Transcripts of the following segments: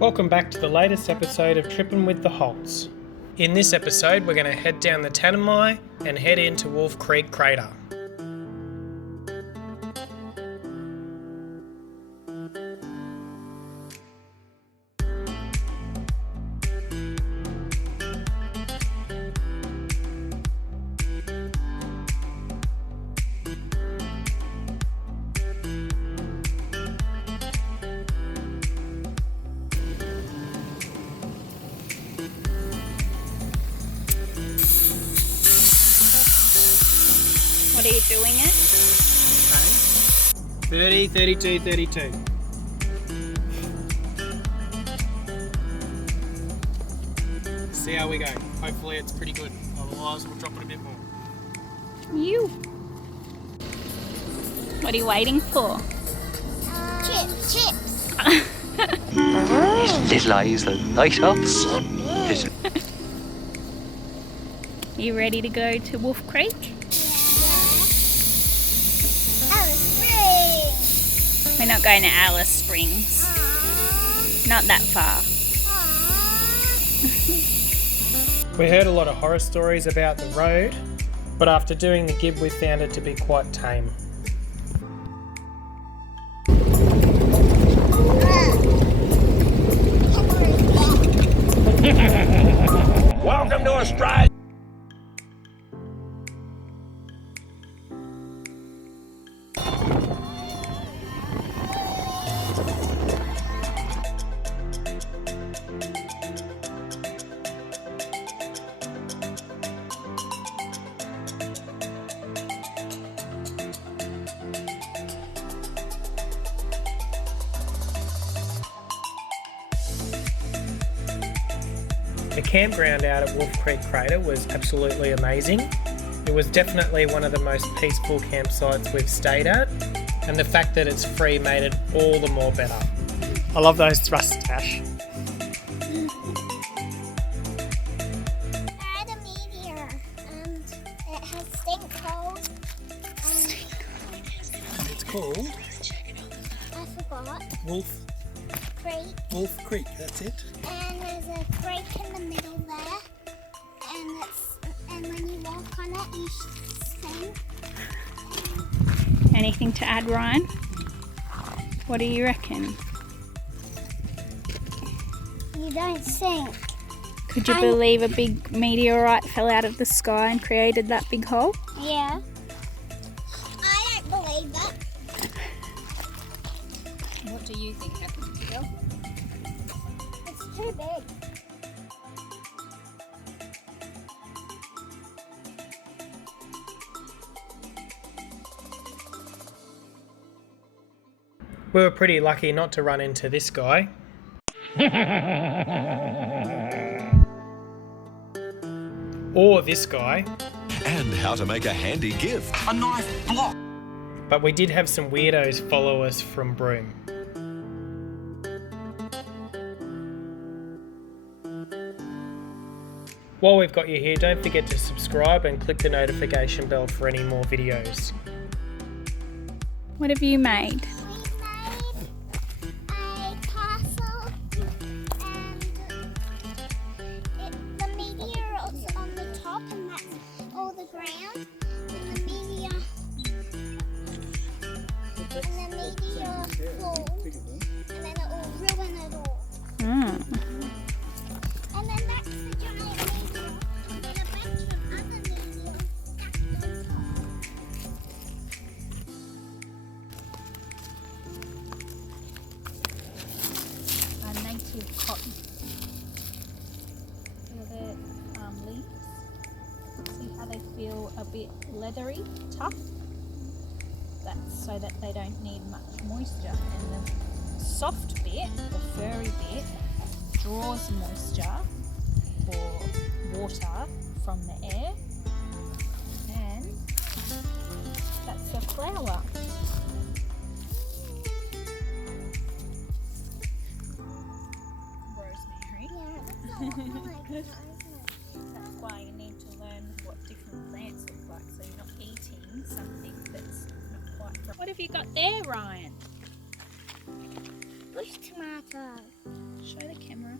Welcome back to the latest episode of Trippin' with the Holts. In this episode, we're going to head down the Tanami and head into Wolfe Creek Crater. What are you doing it? Okay. 30, 32, 32. See how we go. Hopefully it's pretty good. Otherwise we'll drop it a bit more. You. What are you waiting for? Chips. Little eyes, light ups. You ready to go to Wolfe Creek? We're not going to Alice Springs. Not that far. We heard a lot of horror stories about the road, but after doing the gib we found it to be quite tame. Welcome to Australia. The campground out at Wolfe Creek Crater was absolutely amazing. It was definitely one of the most peaceful campsites we've stayed at, and the fact that it's free made it all the more better. I love those thrusts, Ash. I had a meteor and it has stink cold. It's called I forgot. Wolfe Creek, that's it. And there's a break in the middle there. And when you walk on it, you sink. Anything to add, Ryan? What do you reckon? You don't sink. Could you believe a big meteorite fell out of the sky and created that big hole? Yeah. I don't believe that. What do you think happened, Jill? It's too big. We were pretty lucky not to run into this guy. Or this guy. And how to make a handy gift. A knife block. But we did have some weirdos follow us from Broome. While we've got you here, don't forget to subscribe and click the notification bell for any more videos. What have you made? We made a castle and the meteor is on the top and that's all the ground. And the meteor falls and then it will ruin it all. And then that's the giant meteor and then a bunch of other meteors stacked on top. Native cotton. Feel their leaves. See how they feel a bit leathery, tough. That's so that they don't need much moisture. And the soft bit, the furry bit, draws moisture or water from the air. And that's the flower. That's why you need to learn what different plants look like so you're not eating something that's not quite right. What have you got there, Ryan? bush tomato. Show the camera.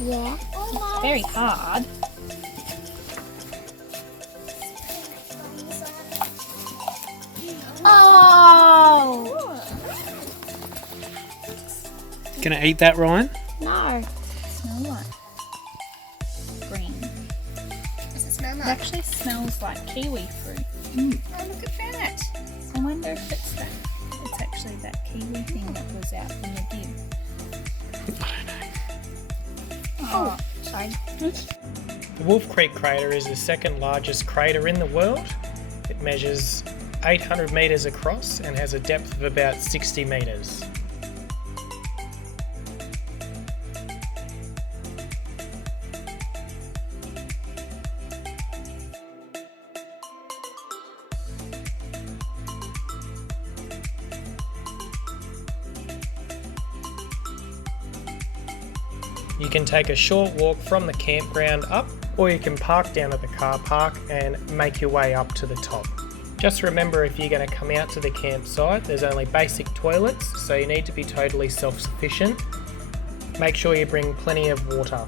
Yeah. It's very hard. Oh! Gonna eat that, Ryan? No. Smell like green. Does it smell It like? actually smells like kiwi fruit. Oh, look at that. I wonder if it's that. It's actually that kiwi thing that was out from the give. Oh, sorry. The Wolfe Creek Crater is the second largest crater in the world. It measures 800 metres across and has a depth of about 60 metres. You can take a short walk from the campground up, or you can park down at the car park and make your way up to the top. Just remember, if you're going to come out to the campsite, there's only basic toilets, so you need to be totally self-sufficient. Make sure you bring plenty of water.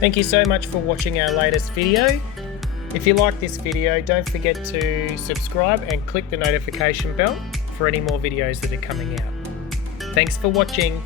Thank you so much for watching our latest video. If you like this video, don't forget to subscribe and click the notification bell for any more videos that are coming out. Thanks for watching.